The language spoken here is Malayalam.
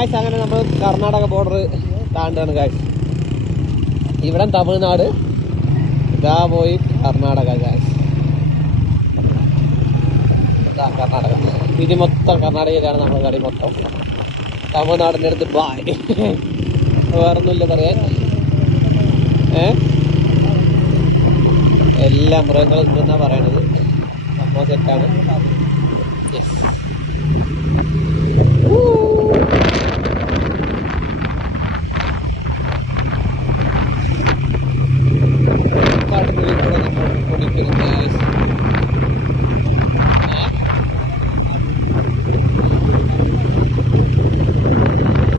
ഗായ്സ് അങ്ങനെ നമ്മൾ കർണാടക ബോർഡർ താണ്ടാണ് ഗായ്സ്. ഇവിടെ തമിഴ്നാട്, ഇതാ പോയി കർണാടക ഗായ്സ്. കർണാടക ഇത് മൊത്തം കർണാടകയിലാണ് നമ്മുടെ കളി മൊത്തം. തമിഴ്നാടിൻ്റെ അടുത്ത് ബായ്, വേറൊന്നുമില്ല പറയാൻ. എല്ലാ മൃഗങ്ങളും ഉണ്ടെന്നാ പറയണത്. സംഭവം സെറ്റാണ്. യെസ്.